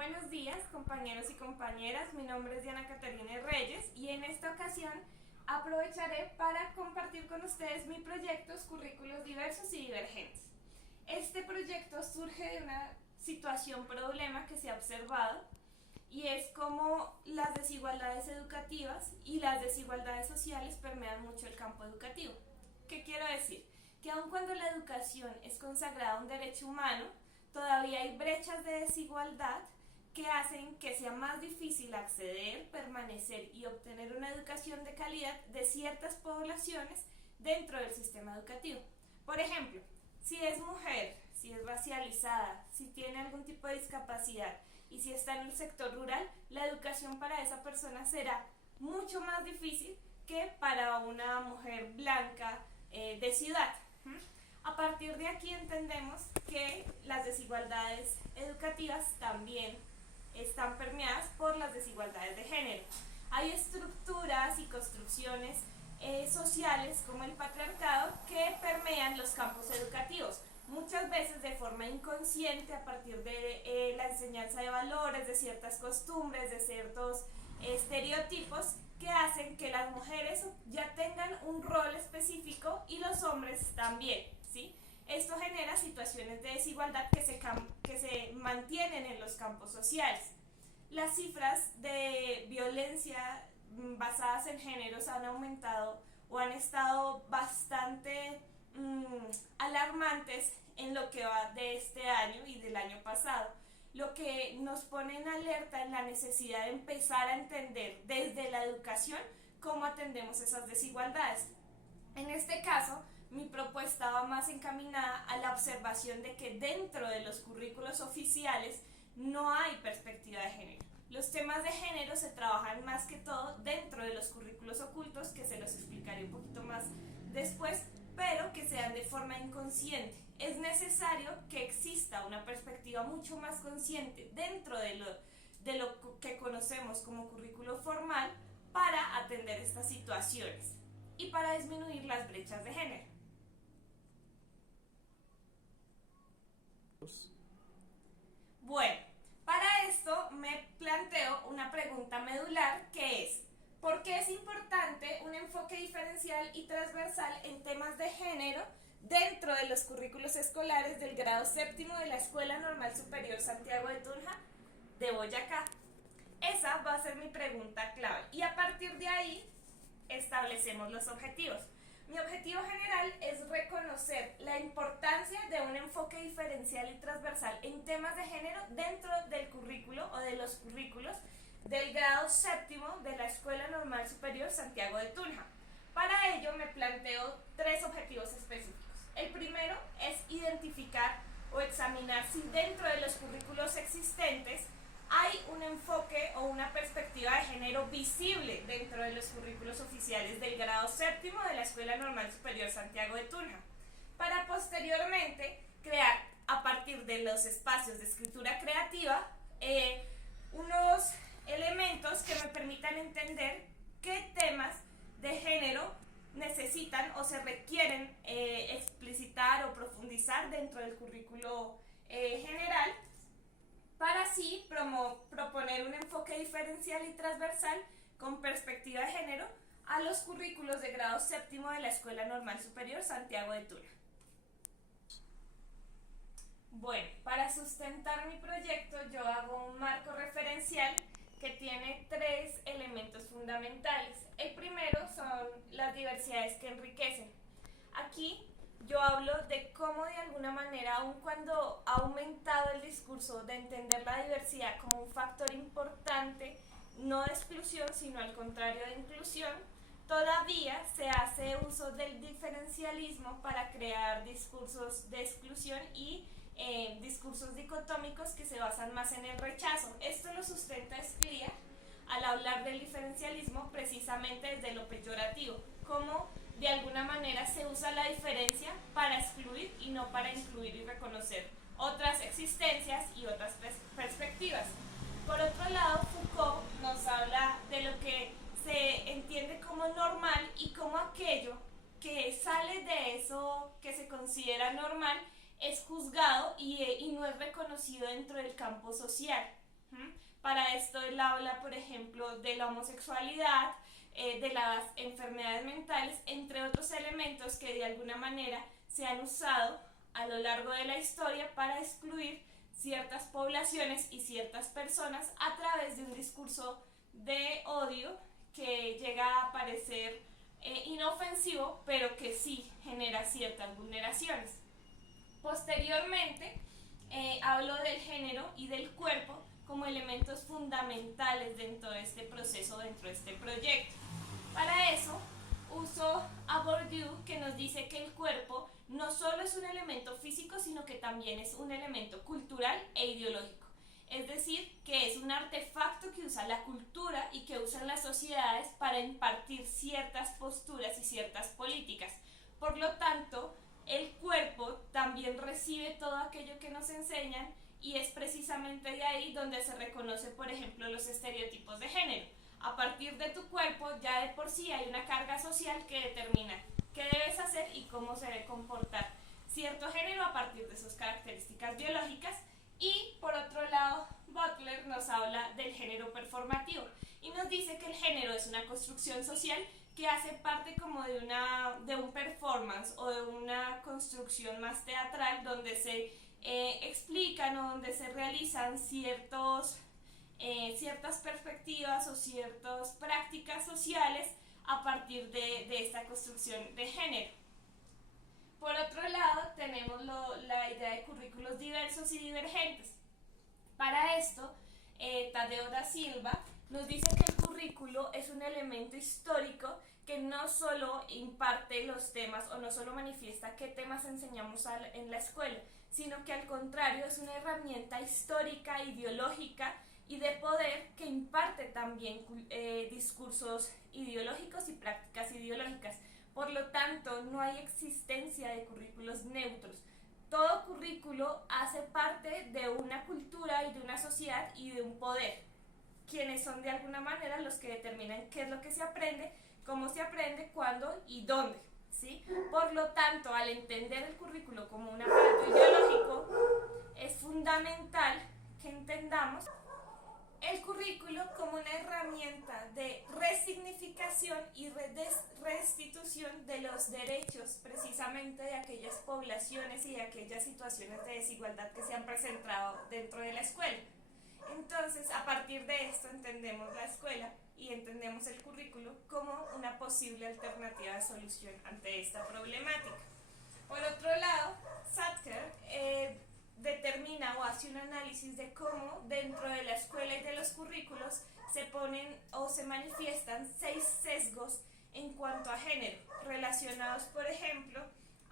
Buenos días, compañeros y compañeras. Mi nombre es Diana Caterina Reyes y en esta ocasión aprovecharé para compartir con ustedes mi proyecto Currículos Diversos y Divergentes. Este proyecto surge de una situación problema que se ha observado y es cómo las desigualdades educativas y las desigualdades sociales permean mucho el campo educativo. ¿Qué quiero decir? Que aun cuando la educación es consagrada un derecho humano, todavía hay brechas de desigualdad que hacen que sea más difícil acceder, permanecer y obtener una educación de calidad de ciertas poblaciones dentro del sistema educativo. Por ejemplo, si es mujer, si es racializada, si tiene algún tipo de discapacidad y si está en el sector rural, la educación para esa persona será mucho más difícil que para una mujer blanca de ciudad. A partir de aquí entendemos que las desigualdades educativas también están permeadas por las desigualdades de género. Hay estructuras y construcciones sociales como el patriarcado que permean los campos educativos, muchas veces de forma inconsciente a partir de la enseñanza de valores, de ciertas costumbres, de ciertos estereotipos que hacen que las mujeres ya tengan un rol específico y los hombres también, ¿sí? Esto genera situaciones de desigualdad que se mantienen en los campos sociales. Las cifras de violencia basadas en géneros han aumentado o han estado bastante alarmantes en lo que va de este año y del año pasado, lo que nos pone en alerta en la necesidad de empezar a entender desde la educación cómo atendemos esas desigualdades. En este caso, mi propuesta va más encaminada a la observación de que dentro de los currículos oficiales no hay perspectiva de género. Los temas de género se trabajan más que todo dentro de los currículos ocultos, que se los explicaré un poquito más después, pero que sean de forma inconsciente. Es necesario que exista una perspectiva mucho más consciente dentro de lo que conocemos como currículo formal para atender estas situaciones y para disminuir las brechas de género. Bueno, para esto me planteo una pregunta medular que es: ¿por qué es importante un enfoque diferencial y transversal en temas de género dentro de los currículos escolares del grado séptimo de la Escuela Normal Superior Santiago de Tunja de Boyacá? Esa va a ser mi pregunta clave y a partir de ahí establecemos los objetivos. Mi objetivo general es reconocer la importancia de un enfoque diferencial y transversal en temas de género dentro del currículo o de los currículos del grado séptimo de la Escuela Normal Superior Santiago de Tunja. Para ello me planteo tres objetivos específicos. El primero es identificar o examinar si dentro de los currículos existentes hay un enfoque o una perspectiva de género visible dentro de los currículos oficiales del grado séptimo de la Escuela Normal Superior Santiago de Tunja, para posteriormente crear, a partir de los espacios de escritura creativa, unos elementos que me permitan entender qué temas de género necesitan o se requieren explicitar o profundizar dentro del currículo general, para así proponer un enfoque diferencial y transversal con perspectiva de género a los currículos de grado séptimo de la Escuela Normal Superior Santiago de Tunja. Bueno, para sustentar mi proyecto yo hago un marco referencial que tiene tres elementos fundamentales. El primero son las diversidades que enriquecen. Aquí yo hablo de cómo de alguna manera, aun cuando ha aumentado el discurso de entender la diversidad como un factor importante, no de exclusión, sino al contrario de inclusión, todavía se hace uso del diferencialismo para crear discursos de exclusión y discursos dicotómicos que se basan más en el rechazo. Esto lo sustenta Scalia al hablar del diferencialismo precisamente desde lo peyorativo, como de alguna manera se usa la diferencia para excluir y no para incluir y reconocer otras existencias y otras perspectivas. Por otro lado, Foucault nos habla de lo que se entiende como normal y como aquello que sale de eso que se considera normal es juzgado y no es reconocido dentro del campo social. ¿Mm? Para esto él habla, por ejemplo, de la homosexualidad, de las enfermedades mentales, entre otros elementos que de alguna manera se han usado a lo largo de la historia para excluir ciertas poblaciones y ciertas personas a través de un discurso de odio que llega a parecer inofensivo, pero que sí genera ciertas vulneraciones. Posteriormente, hablo del género y del cuerpo como elementos fundamentales dentro de este proceso, dentro de este proyecto. Para eso, uso a Bourdieu, que nos dice que el cuerpo no solo es un elemento físico, sino que también es un elemento cultural e ideológico. Es decir, que es un artefacto que usa la cultura y que usan las sociedades para impartir ciertas posturas y ciertas políticas. Por lo tanto, el cuerpo también recibe todo aquello que nos enseñan y es precisamente de ahí donde se reconoce, por ejemplo, los estereotipos de género. A partir de tu cuerpo ya de por sí hay una carga social que determina qué debes hacer y cómo se debe comportar cierto género a partir de sus características biológicas. Y por otro lado, Butler nos habla del género performativo y nos dice que el género es una construcción social que hace parte como de un performance o de una construcción más teatral donde se explican o donde se realizan ciertas perspectivas o ciertas prácticas sociales a partir de esta construcción de género. Por otro lado, tenemos la idea de currículos diversos y divergentes. Para esto, Tadeo da Silva nos dice que el currículo es un elemento histórico que no solo imparte los temas o no solo manifiesta qué temas enseñamos en la escuela, sino que al contrario es una herramienta histórica, ideológica y de poder que imparte también discursos ideológicos y prácticas ideológicas. Por lo tanto, no hay existencia de currículos neutros. Todo currículo hace parte de una cultura y de una sociedad y de un poder, quienes son de alguna manera los que determinan qué es lo que se aprende, cómo se aprende, cuándo y dónde, ¿sí? Por lo tanto, al entender el currículo como un aparato ideológico, es fundamental que entendamos el currículo como una herramienta de resignificación y restitución de los derechos precisamente de aquellas poblaciones y de aquellas situaciones de desigualdad que se han presentado dentro de la escuela. Entonces, a partir de esto entendemos la escuela y entendemos el currículo como una posible alternativa de solución ante esta problemática. Por otro lado, Sattler determina o hace un análisis de cómo dentro de la escuela y de los currículos se ponen o se manifiestan 6 sesgos en cuanto a género, relacionados, por ejemplo,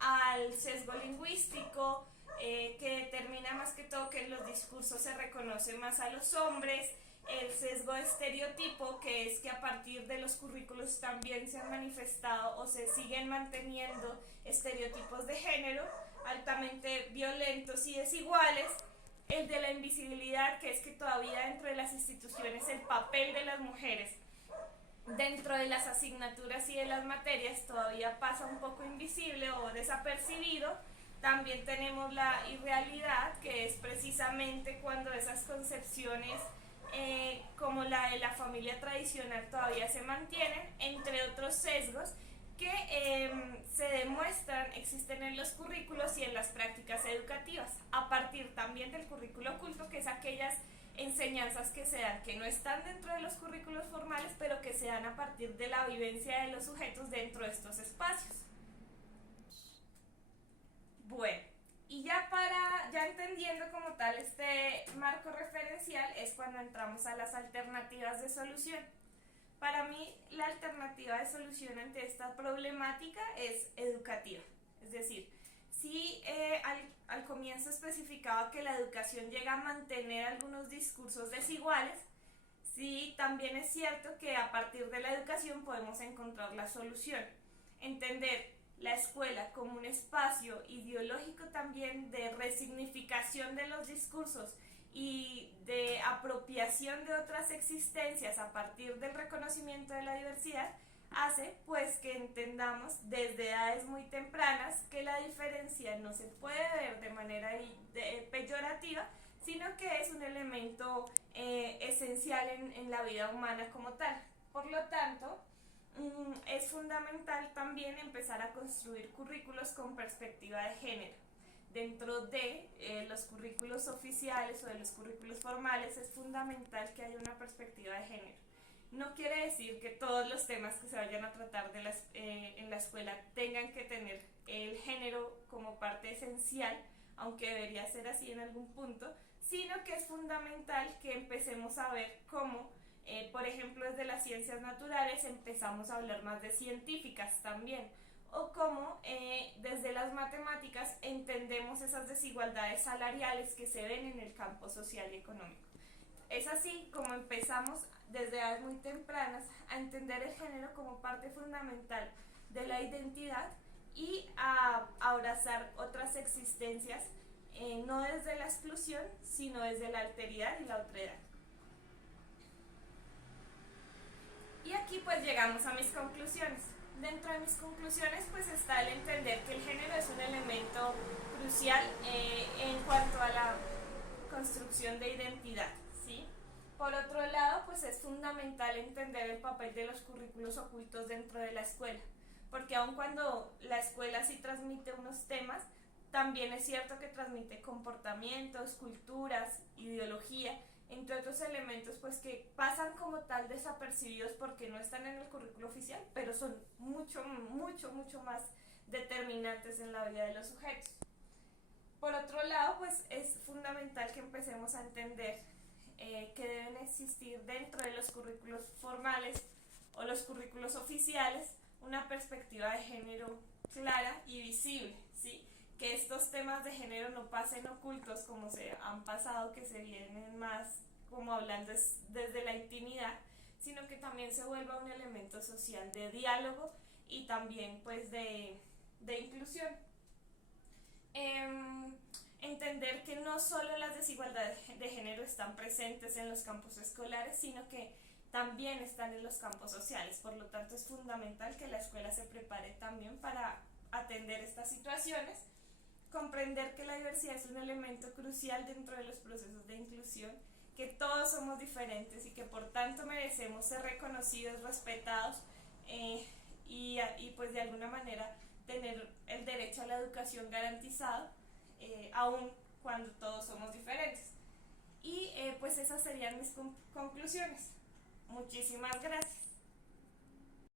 al sesgo lingüístico, que determina más que todo que en los discursos se reconoce más a los hombres, el sesgo de estereotipo, que es que a partir de los currículos también se han manifestado o se siguen manteniendo estereotipos de género altamente violentos y desiguales, el de la invisibilidad, que es que todavía dentro de las instituciones el papel de las mujeres dentro de las asignaturas y de las materias todavía pasa un poco invisible o desapercibido. También tenemos la irrealidad, que es precisamente cuando esas concepciones como la de la familia tradicional todavía se mantienen, entre otros sesgos que se demuestran, existen en los currículos y en las prácticas educativas, a partir también del currículo oculto, que es aquellas enseñanzas que se dan, que no están dentro de los currículos formales, pero que se dan a partir de la vivencia de los sujetos dentro de estos espacios. Bueno, y ya entendiendo como tal este marco referencial es cuando entramos a las alternativas de solución. Para mí, la alternativa de solución ante esta problemática es educativa. Es decir, si al comienzo especificaba que la educación llega a mantener algunos discursos desiguales, sí, también es cierto que a partir de la educación podemos encontrar la solución. Entender la escuela como un espacio ideológico también de resignificación de los discursos y de apropiación de otras existencias a partir del reconocimiento de la diversidad, hace pues que entendamos desde edades muy tempranas que la diferencia no se puede ver de manera peyorativa, sino que es un elemento esencial en la vida humana como tal. Por lo tanto, es fundamental también empezar a construir currículos con perspectiva de género. Dentro de los currículos oficiales o de los currículos formales es fundamental que haya una perspectiva de género. No quiere decir que todos los temas que se vayan a tratar en la escuela tengan que tener el género como parte esencial, aunque debería ser así en algún punto, sino que es fundamental que empecemos a ver cómo, por ejemplo, desde las ciencias naturales empezamos a hablar más de científicas también, o cómo desde las matemáticas entendemos esas desigualdades salariales que se ven en el campo social y económico. Es así como empezamos desde edades muy tempranas a entender el género como parte fundamental de la identidad y a abrazar otras existencias, no desde la exclusión, sino desde la alteridad y la otredad. Y aquí pues llegamos a mis conclusiones. Dentro de mis conclusiones pues está el entender que el género es un elemento crucial en cuanto a la construcción de identidad, ¿sí? Por otro lado, pues es fundamental entender el papel de los currículos ocultos dentro de la escuela, porque aun cuando la escuela sí transmite unos temas, también es cierto que transmite comportamientos, culturas, ideología, entre otros elementos pues que pasan como tal desapercibidos porque no están en el currículo oficial, pero son mucho más determinantes en la vida de los sujetos. Por otro lado, pues es fundamental que empecemos a entender que deben existir dentro de los currículos formales o los currículos oficiales una perspectiva de género clara y visible, ¿sí? Que estos temas de género no pasen ocultos como se han pasado, que se vienen más como hablando desde la intimidad, sino que también se vuelva un elemento social de diálogo y también pues de inclusión. Entender que no solo las desigualdades de género están presentes en los campos escolares, sino que también están en los campos sociales. Por lo tanto, es fundamental que la escuela se prepare también para atender estas situaciones, comprender que la diversidad es un elemento crucial dentro de los procesos de inclusión, que todos somos diferentes y que por tanto merecemos ser reconocidos, respetados y pues de alguna manera tener el derecho a la educación garantizado, aun cuando todos somos diferentes. Y pues esas serían mis conclusiones. Muchísimas gracias.